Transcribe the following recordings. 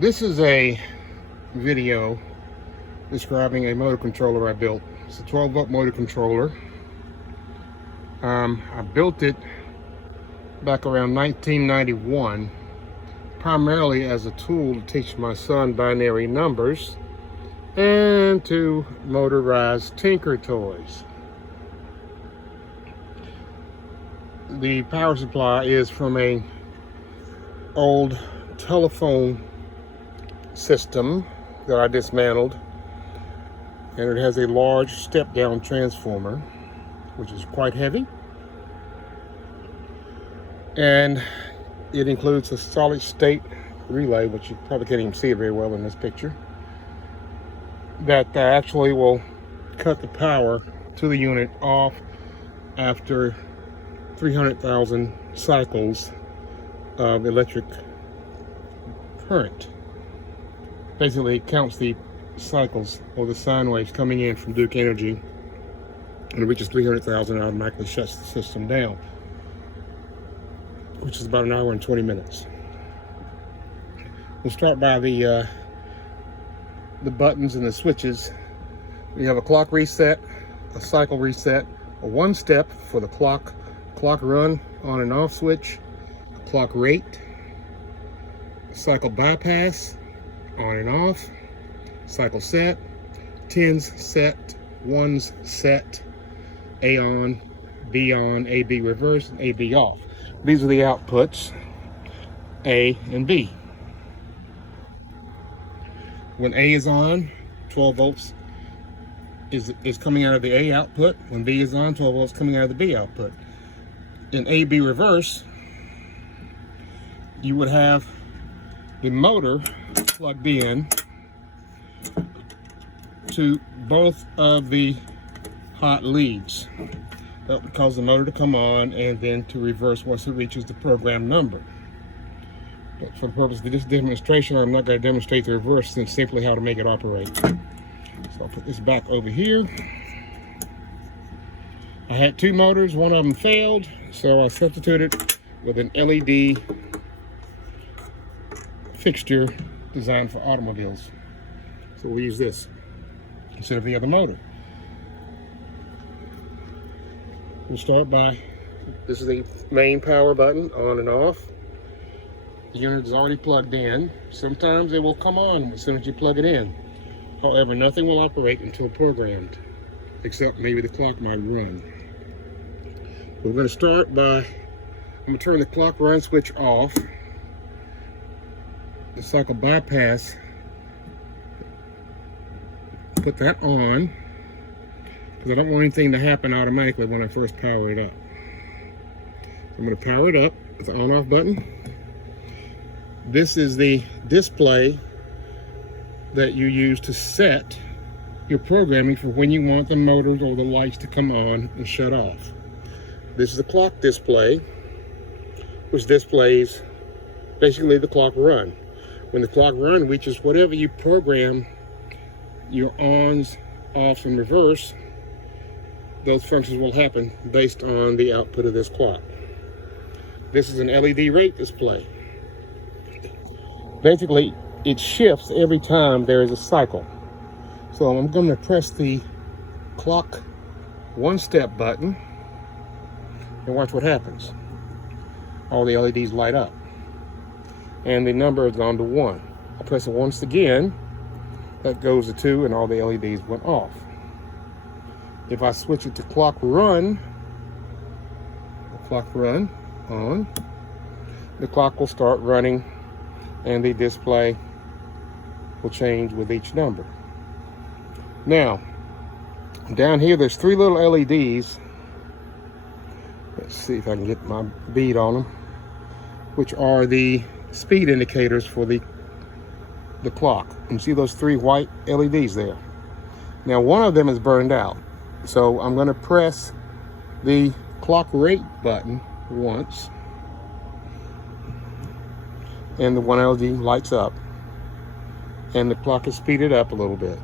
This is a video describing a motor controller I built. It's a 12-volt motor controller. I built it back around 1991, primarily as a tool to teach my son binary numbers and to motorize tinker toys. The power supply is from a old telephone system that I dismantled, and it has a large step-down transformer which is quite heavy, and it includes a solid state relay, which you probably can't even see it very well in this picture, that actually will cut the power to the unit off after 300,000 cycles of electric current. Basically, it counts the cycles or the sine waves coming in from Duke Energy, and it reaches 300,000 and automatically shuts the system down, which is about an hour and 20 minutes. We'll start by the buttons and the switches. We have a clock reset, a cycle reset, a one step for the clock run on and off switch, a clock rate, cycle bypass, on and off, cycle set, tens set, ones set, A on, AB reverse, and AB off. These are the outputs, A and B. When A is on, 12 volts is coming out of the A output. When B is on, 12 volts coming out of the B output. In AB reverse, you would have the motor plugged in to both of the hot leads. That would cause the motor to come on and then to reverse once it reaches the program number. But for the purpose of this demonstration, I'm not going to demonstrate the reverse, and simply how to make it operate. So I'll put this back over here. I had two motors, one of them failed, so I substituted with an LED fixture designed for automobiles. So we'll use this instead of the other motor. We'll start by, this is the main power button, on and off. The unit is already plugged in. Sometimes it will come on as soon as you plug it in. However, nothing will operate until programmed, except maybe the clock might run. We're going to start by, I'm going to turn the clock run switch off. The cycle bypass, put that on, because I don't want anything to happen automatically when I first power it up. I'm going to power it up with the on-off button. This is the display that you use to set your programming for when you want the motors or the lights to come on and shut off. This is the clock display, which displays basically the clock run. When the clock run reaches whatever you program, your ons, offs, and reverse, those functions will happen based on the output of this clock. This is an LED rate display. Basically, it shifts every time there is a cycle. So I'm going to press the clock one-step button and watch what happens. All the LEDs light up, and the number has gone to 1. I press it once again, that goes to 2, and all the LEDs went off. If I switch it to clock run on, the clock will start running and the display will change with each number. Now, down here there's 3 little LEDs. Let's see if I can get my bead on them, which are the speed indicators for the clock. You see those 3 white LEDs there. Now one of them is burned out, so I'm going to press the clock rate button once, and the one LED lights up and the clock is speeded up a little bit.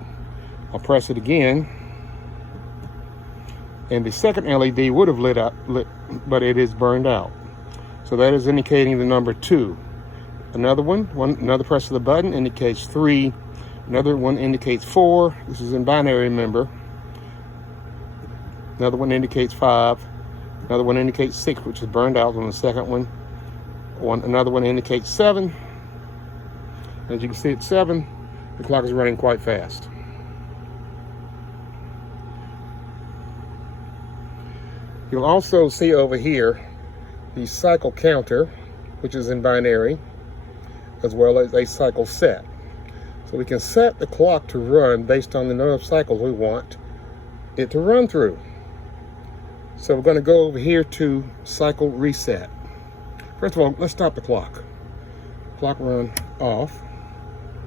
I'll press it again, and the second LED would have lit, but it is burned out. So that is indicating the number 2. Another another press of the button indicates 3. Another one indicates 4. This is in binary, remember. Another one indicates 5. Another one indicates 6, which is burned out on the second one. Another one indicates 7. As you can see, at 7, the clock is running quite fast. You'll also see over here the cycle counter, which is in binary, as well as a cycle set. So we can set the clock to run based on the number of cycles we want it to run through. So we're going to go over here to cycle reset. First of all, let's stop the clock. Clock run off.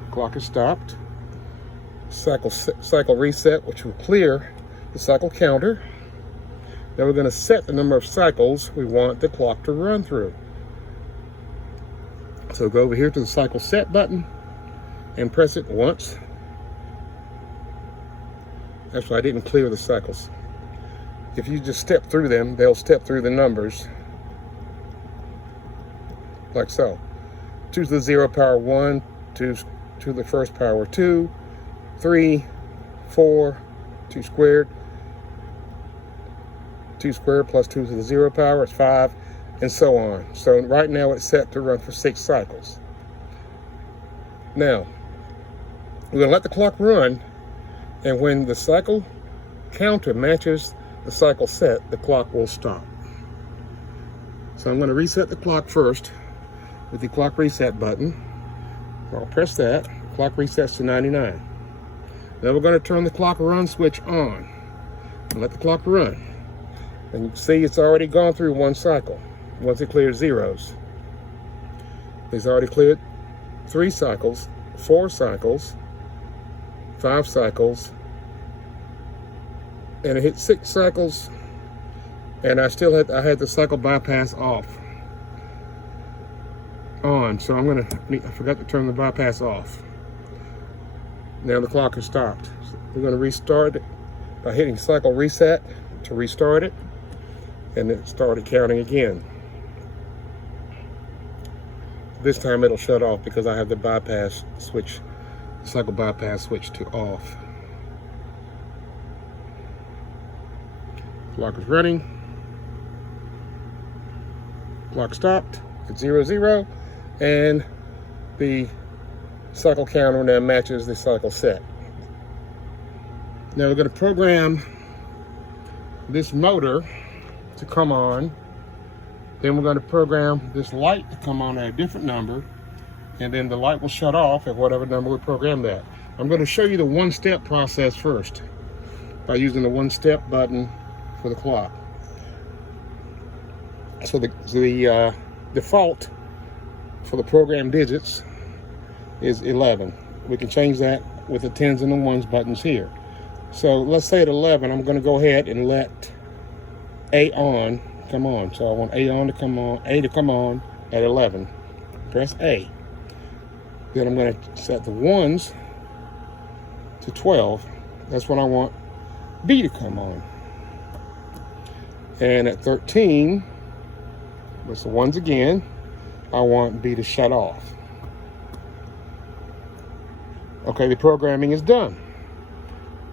Clock is stopped. Cycle reset, which will clear the cycle counter. Now we're going to set the number of cycles we want the clock to run through. So go over here to the cycle set button and press it once. Actually, I didn't clear the cycles. If you just step through them, they'll step through the numbers like so. 2 to the 0 power 1, 2 to the first power 2, 3, 4, 2 squared. 2 squared plus 2 to the 0 power is 5, and so on. So right now it's set to run for 6 cycles. Now, we're going to let the clock run, and when the cycle counter matches the cycle set, the clock will stop. So I'm going to reset the clock first with the clock reset button. I'll press that. The clock resets to 99. Now we're going to turn the clock run switch on and let the clock run. And you can see it's already gone through 1 cycle once it clears zeros. It's already cleared 3 cycles, 4 cycles, 5 cycles, and it hit 6 cycles, and I had the cycle bypass on. So I forgot to turn the bypass off. Now the clock is stopped. So we're going to restart it by hitting cycle reset to restart it. And it started counting again. This time it'll shut off because I have the bypass switch, cycle bypass switch to off. Clock is running. Clock stopped at 00, and the cycle counter now matches the cycle set. Now we're going to program this motor to come on. Then we're going to program this light to come on at a different number, and then the light will shut off at whatever number we program that. I'm going to show you the 1-step process first by using the 1-step button for the clock. So the default for the program digits is 11. We can change that with the 10s and the 1s buttons here. So let's say at 11, I'm going to go ahead and let A on come on. So I want A to come on at 11. Press A. Then I'm going to set the 1s to 12. That's when I want B to come on. And at 13, with the 1s again, I want B to shut off. Okay, the programming is done.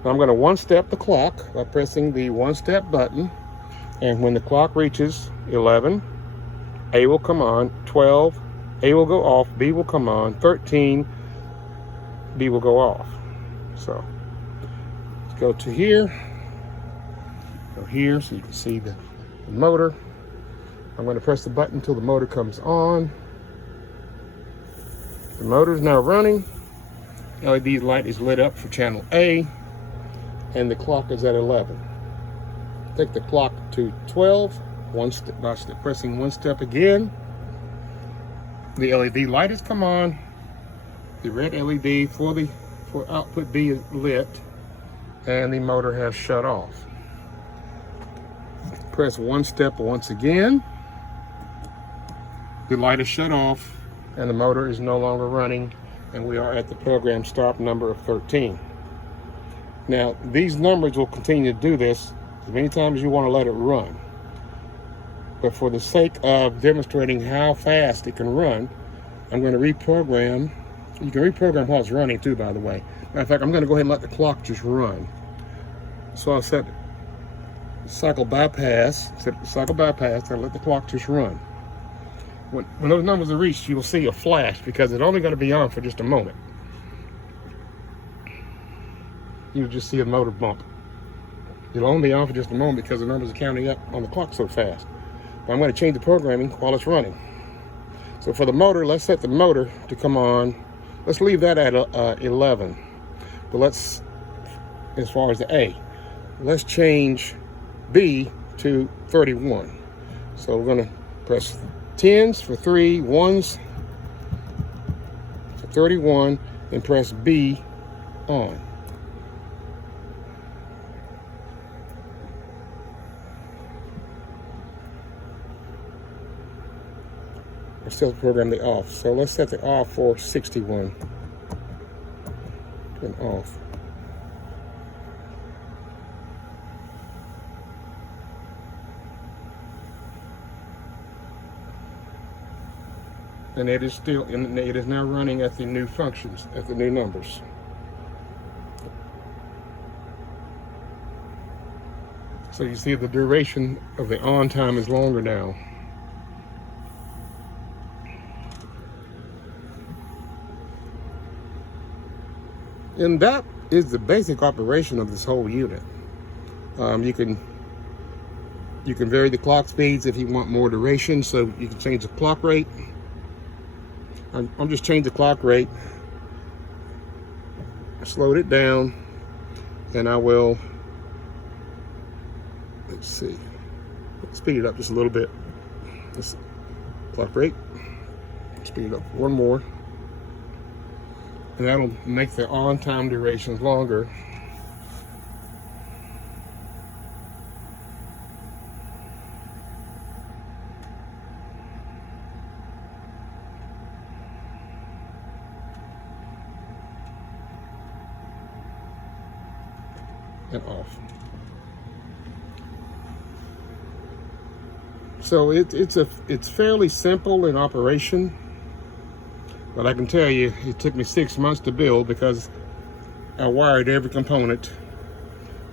Now I'm going to 1-step the clock by pressing the 1-step button. And when the clock reaches 11, A will come on. 12, A will go off. B will come on. 13, B will go off. So let's go to here. Go here so you can see the motor. I'm going to press the button until the motor comes on. The motor is now running. LED light is lit up for channel A, and the clock is at 11. Take the clock to 12, by pressing 1 step again. The LED light has come on. The red LED for output B is lit, and the motor has shut off. Press 1 step once again. The light is shut off, and the motor is no longer running, and we are at the program stop number of 13. Now, these numbers will continue to do this as many times as you want to let it run. But for the sake of demonstrating how fast it can run, I'm going to reprogram. You can reprogram while it's running too, by the way. Matter of fact, I'm going to go ahead and let the clock just run. So I'll set cycle bypass, and let the clock just run. When those numbers are reached, you will see a flash because it's only going to be on for just a moment. You'll just see a motor bump. It'll only be on for just a moment because the numbers are counting up on the clock so fast. But I'm going to change the programming while it's running. So for the motor, let's set the motor to come on. Let's leave that at 11. But let's, as far as the A, let's change B to 31. So we're going to press 10s for 3, 1s for 31, and press B on. I still program the off. So let's set the off for 61. And off. And it is now running at the new functions, at the new numbers. So you see the duration of the on time is longer now. And that is the basic operation of this whole unit. You can vary the clock speeds if you want more duration, so you can change the clock rate. I'm just changing the clock rate, slowed it down, and I will, let's see, speed it up just a little bit. This clock rate, speed it up one more. And that'll make the on-time durations longer. And off. So it's fairly simple in operation. But I can tell you, it took me 6 months to build because I wired every component,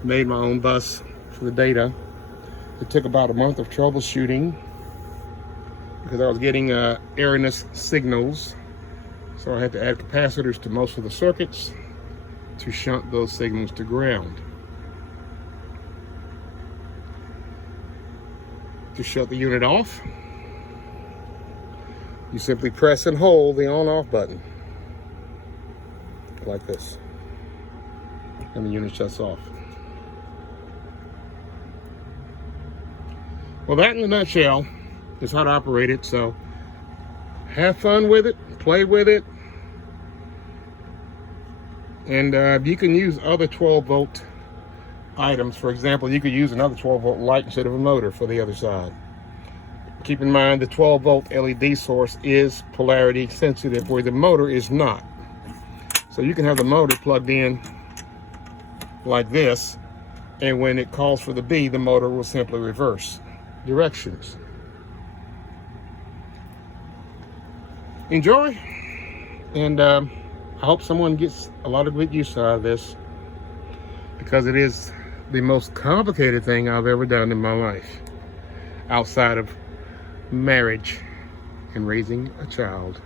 made my own bus for the data. It took about a month of troubleshooting because I was getting erroneous signals. So I had to add capacitors to most of the circuits to shunt those signals to ground. To shut the unit off, you simply press and hold the on-off button, like this, and the unit shuts off. Well, that in a nutshell is how to operate it, so have fun with it, play with it, and you can use other 12-volt items. For example, you could use another 12-volt light instead of a motor for the other side. Keep in mind the 12-volt LED source is polarity sensitive, where the motor is not. So you can have the motor plugged in like this, and when it calls for the B, the motor will simply reverse directions. Enjoy, and I hope someone gets a lot of good use out of this, because it is the most complicated thing I've ever done in my life, outside of marriage and raising a child.